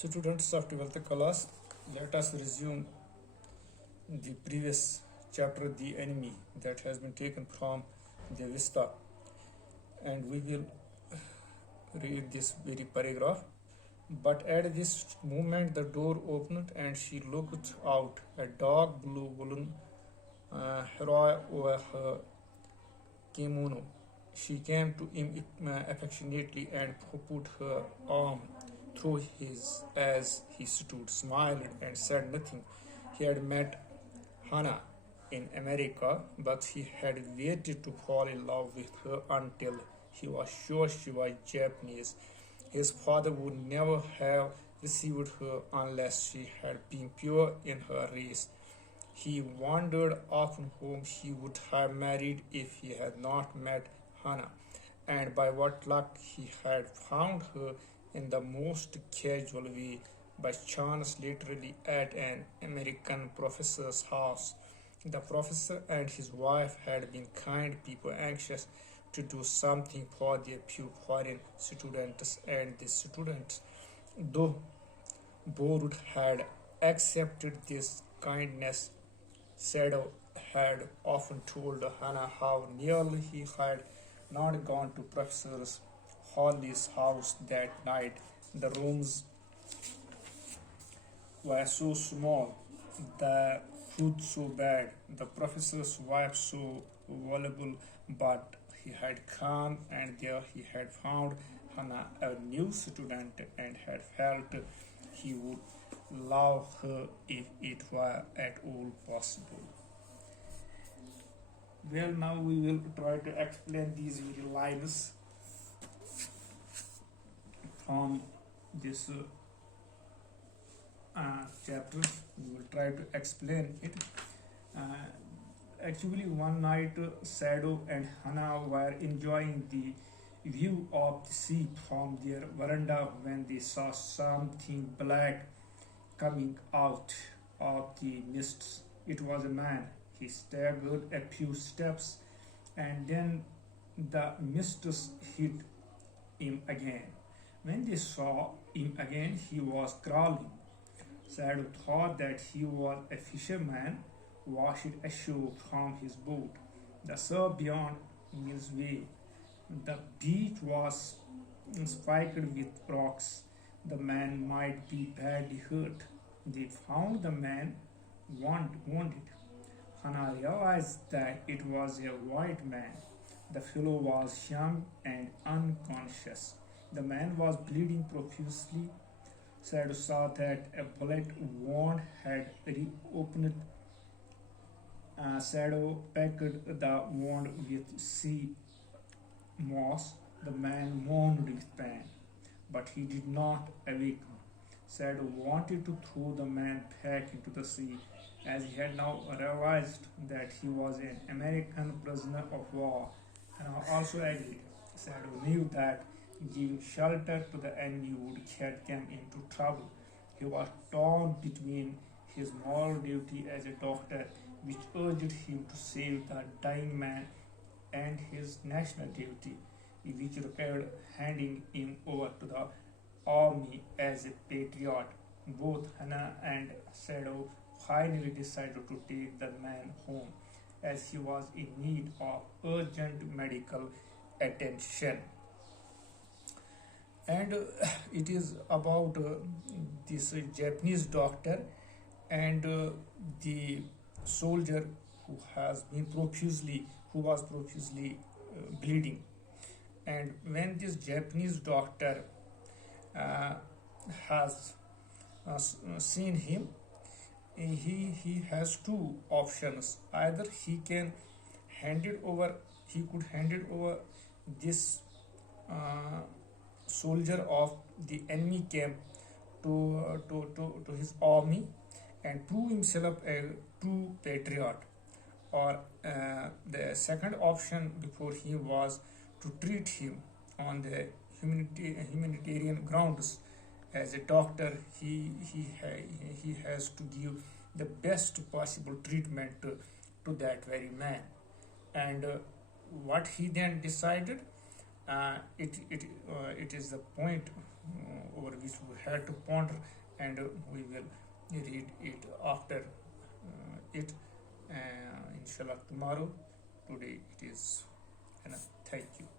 Students of 12th class, let us resume the previous chapter, The Enemy, that has been taken from the Vista, and we will read this very paragraph. But at this moment, the door opened and she looked out. A dark blue woolen hero over her kimono. She came to him affectionately and put her arm through his as he stood, smiled, and said nothing. He had met Hannah in America, but he had waited to fall in love with her until he was sure she was Japanese. His father would never have received her unless she had been pure in her race. He wondered often whom he would have married if he had not met Hannah, and by what luck he had found her in the most casual way, by chance, literally at an American professor's house. The professor and his wife had been kind people, anxious to do something for their few foreign students, and the students, though bored, had accepted this kindness. Shadow had often told Hannah how nearly he had not gone to Professor Hawley's house that night. The rooms were so small, the food so bad, the professor's wife so vulnerable, but he had come and there he had found Hannah, a new student, and had felt he would love her if it were at all possible. Well, now we will try to explain these very lines from this chapter. We will try to explain it. Uh, Actually, one night, Shadow and Hannah were enjoying the view of the sea from their veranda when they saw something black coming out of the mists. It was a man. He staggered a few steps, and then the mists hit him again. When they saw him again, he was crawling. Shadow thought that he was a fisherman washed ashore from his boat. The surf beyond his way. The beach was spiked with rocks. The man might be badly hurt. They found the man wounded. Hannah realized that it was a white man. The fellow was young and unconscious. The man was bleeding profusely. Shadow saw that a bullet wound had reopened. Shadow packed the wound with sea moss. The man moaned with pain, but he did not awaken. Shadow wanted to throw the man back into the sea, as he had now realized that he was an American prisoner of war, and also agreed. Shadow knew that giving shelter to the enemy would get them into trouble. He was torn between his moral duty as a doctor, which urged him to save the dying man, and his national duty, which required handing him over to the army as a patriot. Both Hannah and Shadow finally decided to take the man home, as he was in need of urgent medical attention. And it is about this Japanese doctor and the soldier who was profusely bleeding. And when this Japanese doctor uh, has seen him, he has two options. Either hand it over he could hand it over this uh, soldier of the enemy camp to his army and prove himself a true patriot, or the second option before him was to treat him on the humanitarian grounds. As a doctor, he has to give the best possible treatment to that very man. And what he then decided, it is the point over which we had to ponder, and we will read it after it, inshallah, tomorrow. Today it is enough. Thank you.